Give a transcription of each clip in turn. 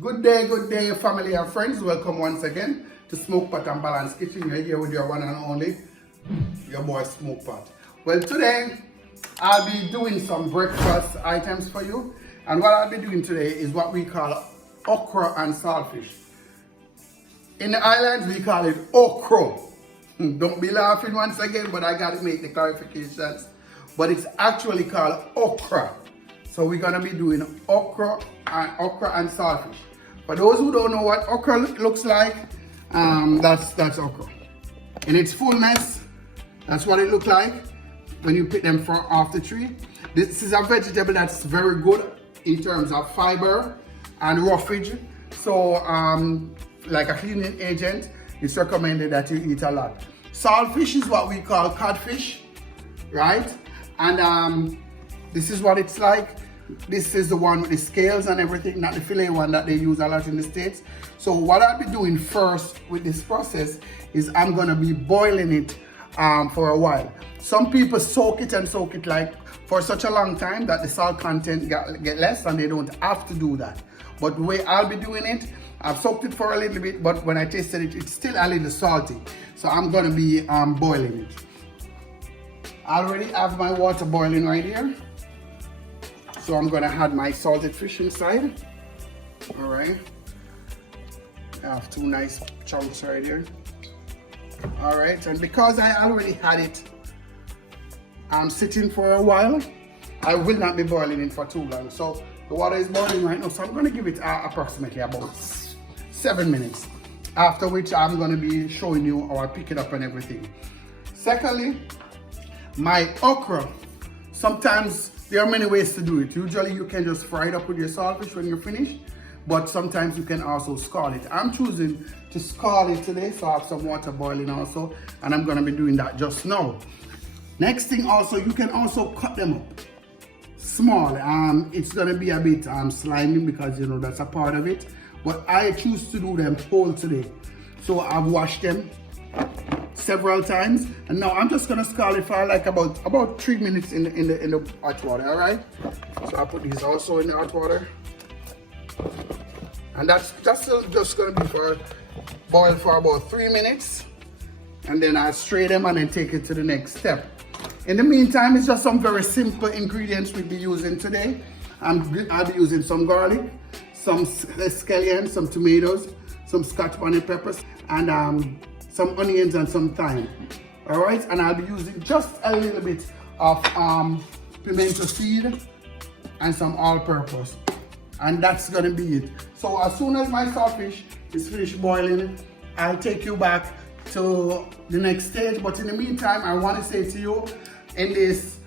Good day, family and friends. Welcome once again to Smokepot and Balance Kitchen. You're here with your one and only, your boy Smokepot. Well, today I'll be doing some breakfast items for you, and what I'll be doing today is what we call okra and saltfish. In the islands, we call it okra. Don't be laughing once again, but I gotta make the clarifications. But it's actually called okra. So we're gonna be doing okra and saltfish. For those who don't know what okra looks like, that's okra. In its fullness, that's what it looks like when you pick them off the tree. This is a vegetable that's very good in terms of fiber and roughage. So like a cleaning agent, it's recommended that you eat a lot. Saltfish is what we call codfish, right? And this is what it's like. This is the one with the scales and everything, not the fillet one that they use a lot in the States. So what I'll be doing first with this process is I'm gonna be boiling it for a while. Some people soak it like for such a long time that the salt content get less and they don't have to do that. But the way I'll be doing it, I've soaked it for a little bit, but when I tasted it, it's still a little salty. So I'm gonna be boiling it. I already have my water boiling right here. So I'm gonna add my salted fish inside. All right. I have two nice chunks right here. All right, and because I already had it sitting for a while, I will not be boiling it for too long. So the water is boiling right now, so I'm gonna give it approximately about 7 minutes. After which I'm gonna be showing you how I pick it up and everything. Secondly, my okra. Sometimes there are many ways to do it. Usually you can just fry it up with your saltfish when you're finished, but sometimes you can also scald it. I'm choosing to scald it today, so I have some water boiling also, and I'm gonna be doing that just now. Next thing also, you can also cut them up small. It's gonna be a bit slimy because you know that's a part of it, but I choose to do them whole today. So I've washed them several times, and now I'm just gonna scald it for like about 3 minutes in the hot water. All right, so I put these also in the hot water, and that's just gonna be boil for about 3 minutes, and then I strain them and then take it to the next step. In the meantime, it's just some very simple ingredients we'll be using today. I'll be using some garlic, some scallions, some tomatoes, some Scotch bonnet peppers, and some onions and some thyme. All right, and I'll be using just a little bit of pimento seed and some all-purpose, and that's gonna be it. So as soon as my saltfish is finished boiling, I'll take you back to the next stage. But in the meantime, I want to say to you, in this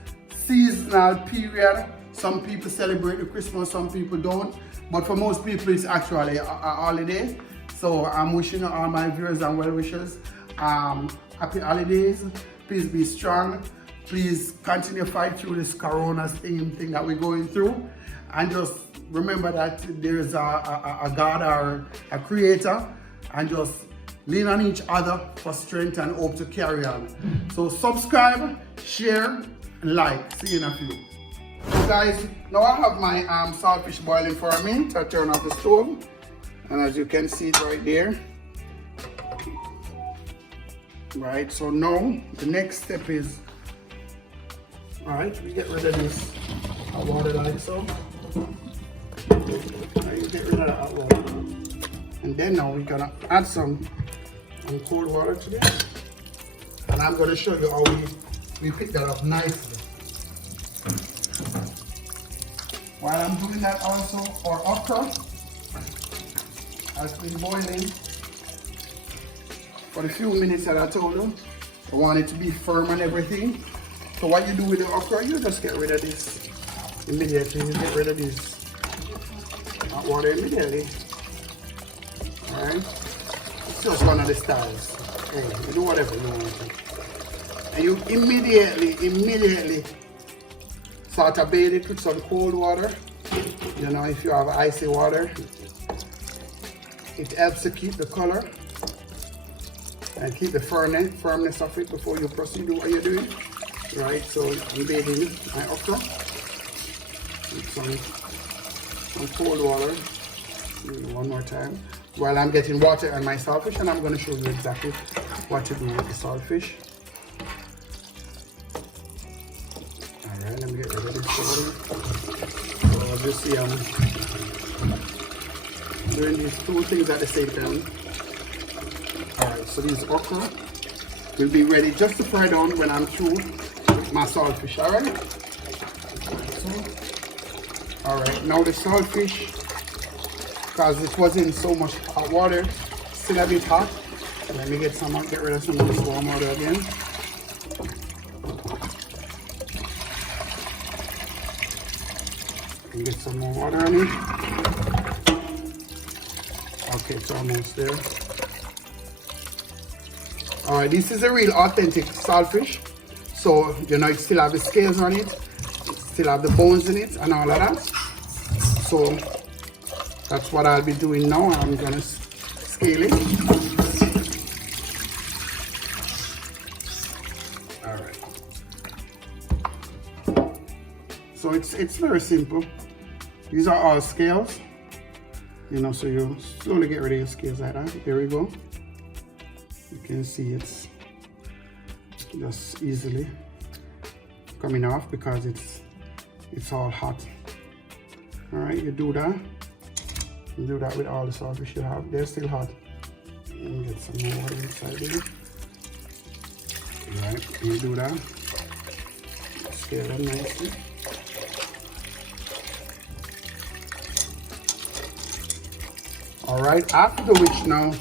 seasonal period, some people celebrate the Christmas, some people don't, but for most people it's actually a holiday. So I'm wishing all my viewers and well-wishers happy holidays. Please be strong. Please continue to fight through this corona thing that we're going through. And just remember that there is a God or a creator, and just lean on each other for strength and hope to carry on. So subscribe, share, and like. See you in a few. So guys, now I have my saltfish boiling for a minute. I turn off the stove. And as you can see it right there, right, so now the next step is, all right, we get rid of this hot water like so. Right, you get rid of the hot water. And then now we're gonna add some cold water to this. And I'm gonna show you how we pick that up nicely. While I'm doing that also, our okra has been boiling for the few minutes that I told you. I want it to be firm and everything. So what you do with the okra, you just get rid of this immediately. You get rid of this hot water immediately. Alright? It's just one of the styles. Hey, you do whatever you want to. And you immediately start to bathe it with some cold water. You know, if you have icy water, it helps to keep the color and keep the firmness of it before you proceed with what you're doing. Right, so I'm bathing my okra with some cold water. one more time while I'm getting water on my saltfish, and I'm going to show you exactly what to do with the saltfish. Alright, let me get rid of this water. So obviously I'm doing these two things at the same time. Alright, so these okra will be ready just to fry down when I'm through my saltfish. Alright? Alright, now the saltfish, because it was in so much hot water, still a bit hot. Let me get rid of some of this warm water again. And get some more water on it. Okay, it's almost there. Alright, this is a real authentic saltfish. So, you know, it still have the scales on it, still have the bones in it and all of that. So that's what I'll be doing now. I'm gonna scale it. All right. So it's very simple. These are all scales. You know, so you slowly get rid of your scales like that. There we go. You can see it's just easily coming off because it's all hot. All right, you do that. You do that with all the saltfish you have. They're still hot. And get some more water inside there. All right, you do that. Scale them nicely. All right, after which now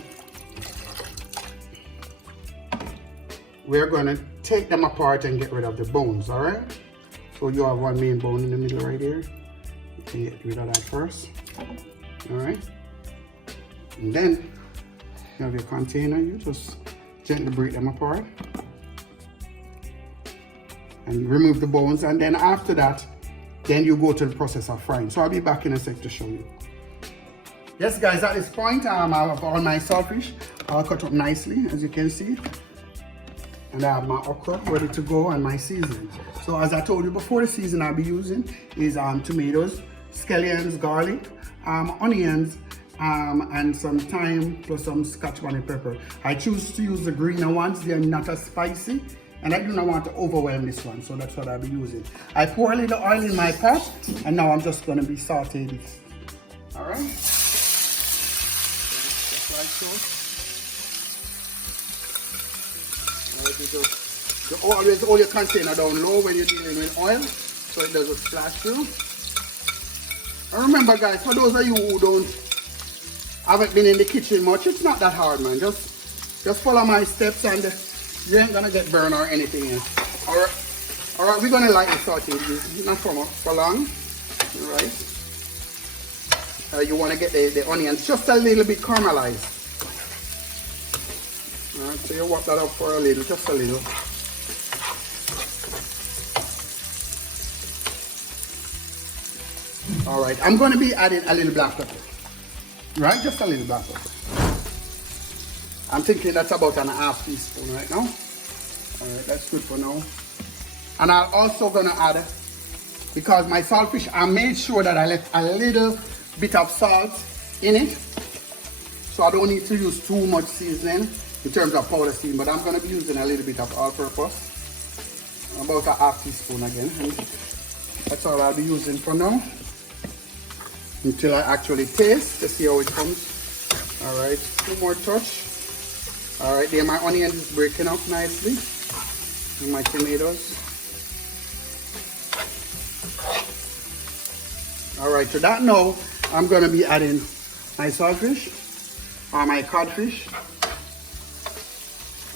we're gonna take them apart and get rid of the bones. All right. So you have one main bone in the middle right here. You can get rid of that first. All right. And then you have your container. You just gently break them apart and remove the bones. And then after that, then you go to the process of frying. So I'll be back in a sec to show you. Yes, guys, at this point, I have all my saltfish all cut up nicely, as you can see. And I have my okra ready to go and my seasoning. So as I told you before, the seasoning I'll be using is tomatoes, scallions, garlic, onions, and some thyme plus some Scotch bonnet pepper. I choose to use the greener ones. They're not as spicy, and I do not want to overwhelm this one, so that's what I'll be using. I pour a little oil in my pot, and now I'm just going to be sauteing it. All right. Just like so. You always hold your container down low when you're dealing with oil, so it doesn't splash through. And remember, guys, for those of you who haven't been in the kitchen much, it's not that hard, man. Just follow my steps and you ain't gonna get burned or anything else. All right, we're gonna lightly saute this, not for long. All right. You want to get the onions just a little bit caramelized. Alright, so you warm that up for a little, just a little. Alright, I'm going to be adding a little black pepper. Right, just a little black pepper. I'm thinking that's about an ½ teaspoon right now. Alright, that's good for now. And I'm also going to add, because my saltfish, I made sure that I left a little bit of salt in it. So I don't need to use too much seasoning in terms of powder seasoning, but I'm going to be using a little bit of all-purpose, about a ½ teaspoon again, and that's all I'll be using for now, until I actually taste to see how it comes. All right, 2 more touch. All right, there my onion is breaking up nicely, and my tomatoes. All right, to that now, I'm going to be adding my saltfish, or my codfish.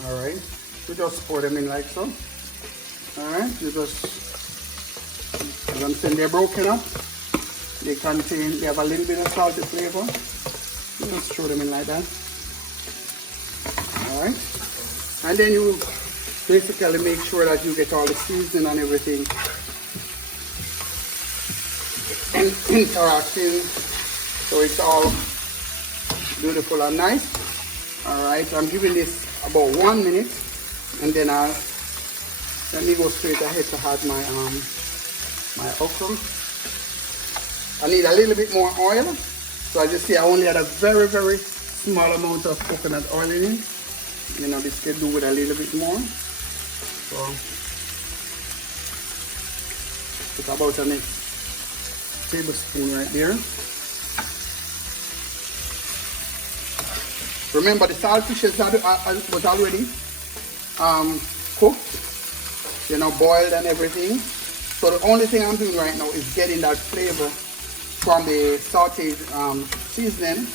All right, you just pour them in like so. All right, you just, as I'm saying, they're broken up. They have a little bit of salty flavor. You just throw them in like that. All right, and then you basically make sure that you get all the seasoning and everything interacting, so it's all beautiful and nice. All right, I'm giving this about 1 minute, and then let me go straight ahead to add my my okra. I need a little bit more oil, So as you see, I only had a very, very small amount of coconut oil in it. You know, this can do with a little bit more. So put about a tablespoon right there. Remember, the saltfish was already cooked, you know, boiled and everything. So the only thing I'm doing right now is getting that flavor from the sauteed seasoning.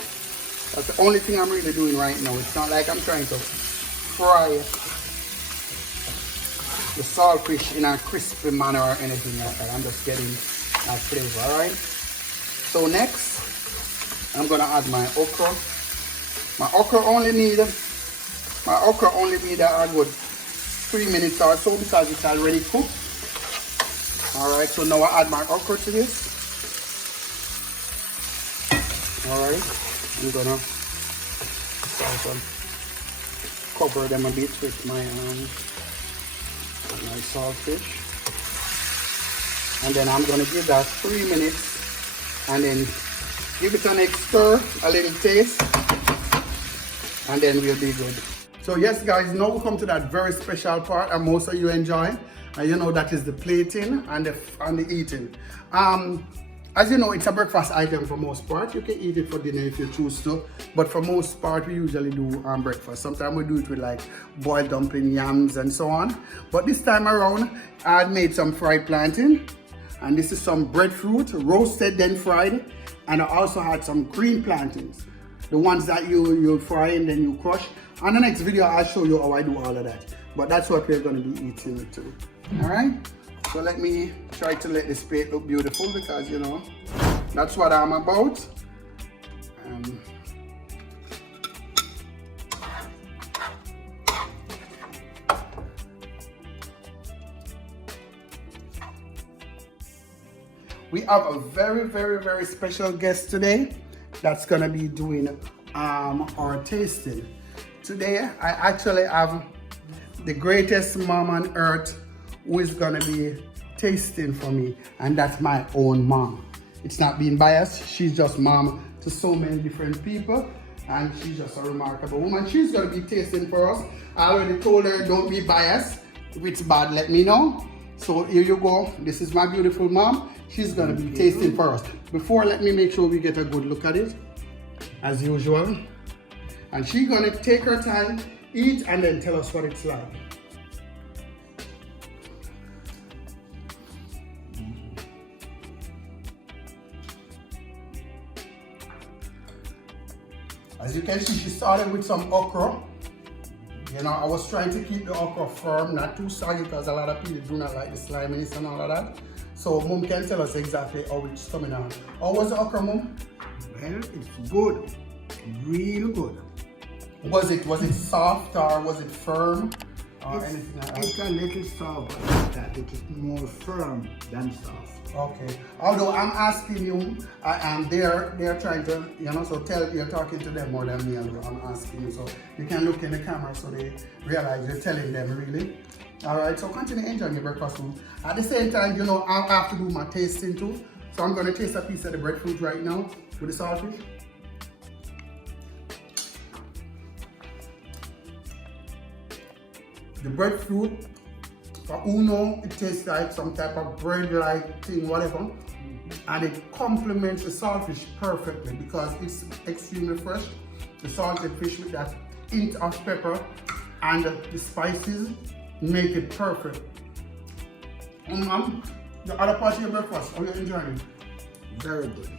That's the only thing I'm really doing right now. It's not like I'm trying to fry the saltfish in a crispy manner or anything like that. I'm just getting that flavor, alright? So next, I'm gonna add my okra. My okra only need a good 3 minutes or so because it's already cooked. Alright, so now I add my okra to this. Alright, I'm gonna sort of cover them a bit with my saltfish. And then I'm gonna give that 3 minutes and then give it a next stir, a little taste, and then we'll be good. So yes guys, now we come to that very special part and most of you enjoy. And you know that is the plating and the eating. As you know, it's a breakfast item for most part. You can eat it for dinner if you choose to, but for most part we usually do breakfast. Sometimes we do it with like boiled dumpling, yams and so on. But this time around, I made some fried plantain, and this is some breadfruit, roasted then fried, and I also had some green plantains, the ones that you fry and then you crush. On the next video, I'll show you how I do all of that. But that's what we're going to be eating too. All right. So let me try to let this plate look beautiful because, you know, that's what I'm about. We have a very, very, very special guest today that's gonna be doing our tasting. Today, I actually have the greatest mom on earth who is gonna be tasting for me, and that's my own mom. It's not being biased, she's just mom to so many different people, and she's just a remarkable woman. She's gonna be tasting for us. I already told her don't be biased. If it's bad, let me know. So here you go, this is my beautiful mom. She's gonna be tasting for us. Before, let me make sure we get a good look at it, as usual. And she's gonna take her time, eat, and then tell us what it's like. As you can see, she started with some okra. You know, I was trying to keep the okra firm, not too soggy, because a lot of people do not like the sliminess and all of that. So Mom can tell us exactly how it's coming out. How was the okra, Mom? Well, it's good, real good. Was it soft or was it firm or anything like that? It's a little soft, but that it is more firm than soft. Okay. Although I'm asking you, they're trying to, you know, so you're talking to them more than me. I'm asking you, so you can look in the camera so they realize you're telling them really. All right. So continue enjoying your breakfast food. At the same time, you know, I have to do my tasting too. So I'm gonna taste a piece of the breadfruit right now with the saltfish. The breadfruit, for Uno, it tastes like some type of bread-like thing, whatever. And it complements the saltfish perfectly because it's extremely fresh. The salted fish with that hint of pepper and the spices make it perfect. The other part of your breakfast, how are you enjoying it? Very good.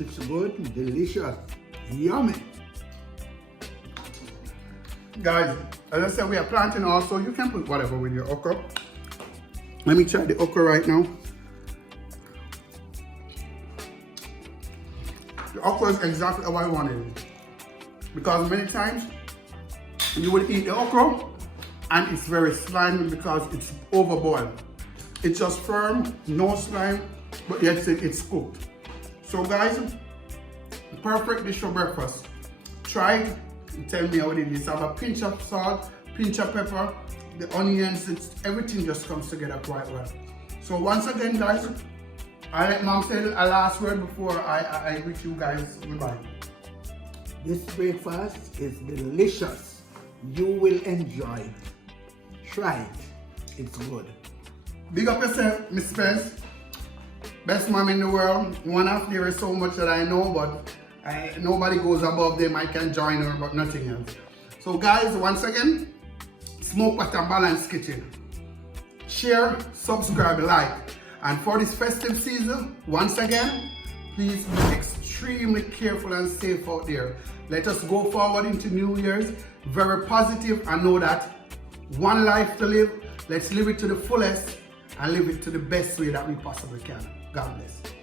It's good, delicious, yummy. Guys, as I said, we are planting also. You can put whatever with your okra. Let me try the okra right now. The okra is exactly how I wanted it. Because many times you will eat the okra and it's very slimy because it's overboiled. It's just firm, no slime, but yet it's cooked. So guys, perfect dish for breakfast. Try it. Tell me how it is. Have a pinch of salt, pinch of pepper, the onions, everything just comes together quite well. So once again guys, I let Mom say a last word before I wish you guys goodbye. This breakfast is delicious. You will enjoy it. Try it. It's good. Big up yourself, Miss Spence. Best mom in the world. One of there is so much that I know, but nobody goes above them. I can join her, but nothing else. So guys, once again, Smokepot and Balance Kitchen. Share, subscribe, like. And for this festive season, once again, please be extremely careful and safe out there. Let us go forward into New Year's very positive and know that one life to live. Let's live it to the fullest and live it to the best way that we possibly can. God bless.